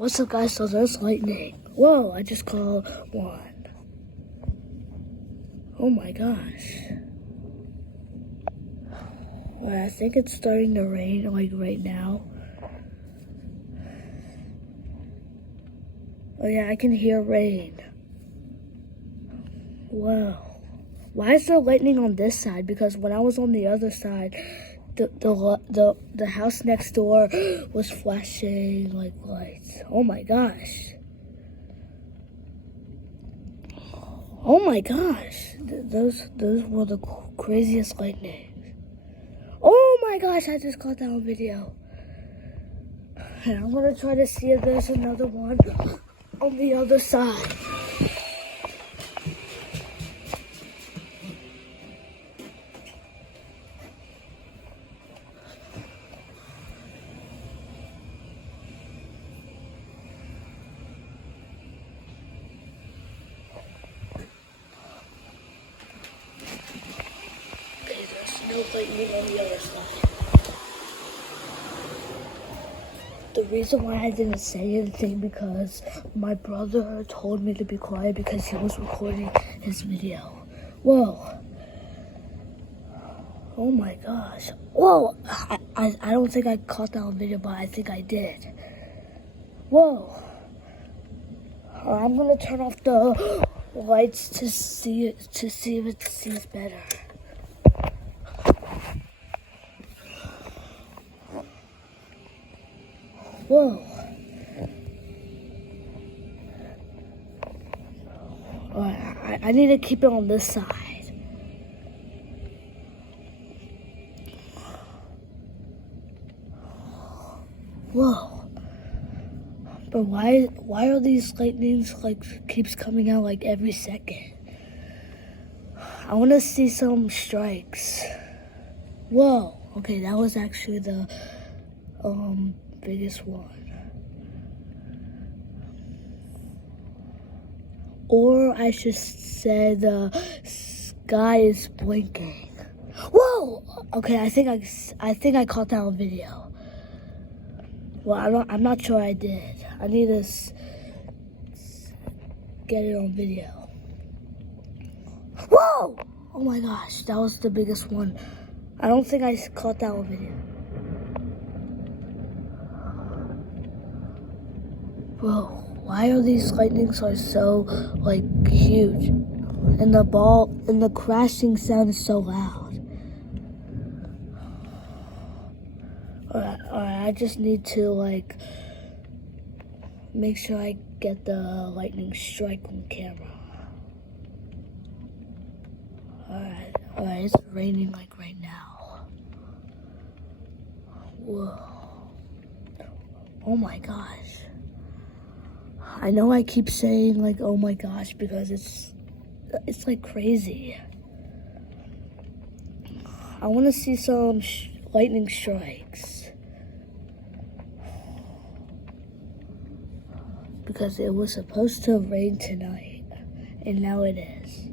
What's up, guys? So there's lightning. Whoa, I just called one. Oh my gosh. Well, I think it's starting to rain, like right now. Oh yeah, I can hear rain. Whoa. Why is there lightning on this side? Because when I was on the other side, the house next door was flashing like lights. Oh my gosh. Oh my gosh. Those were the craziest lightnings. Oh my gosh, I just caught that on video. And I'm gonna try to see if there's another one on the other side. Okay, there's no lightning on the other side. The reason why I didn't say anything because my brother told me to be quiet because he was recording his video. Whoa. Oh my gosh. Whoa. I don't think I caught that on video, but I think I did. Whoa. I'm gonna turn off the lights to see if it sees better. Whoa. I need to keep it on this side. Whoa. But why are these lightnings like keeps coming out like every second? I want to see some strikes. Whoa. Okay, that was actually the biggest one. Or I should say the sky is blinking. Whoa! Okay, I think I caught that on video. Well, I'm not sure I did. I need to get it on video. Whoa! Oh my gosh, that was the biggest one. I don't think I caught that on video. Whoa, why are these lightnings so like huge? And the crashing sound is so loud. Alright, I just need to like make sure I get the lightning strike on camera. Alright, it's raining like right now. Whoa. Oh my gosh. I know I keep saying like, oh my gosh, because it's like crazy. I want to see some lightning strikes. Because it was supposed to rain tonight, and now it is.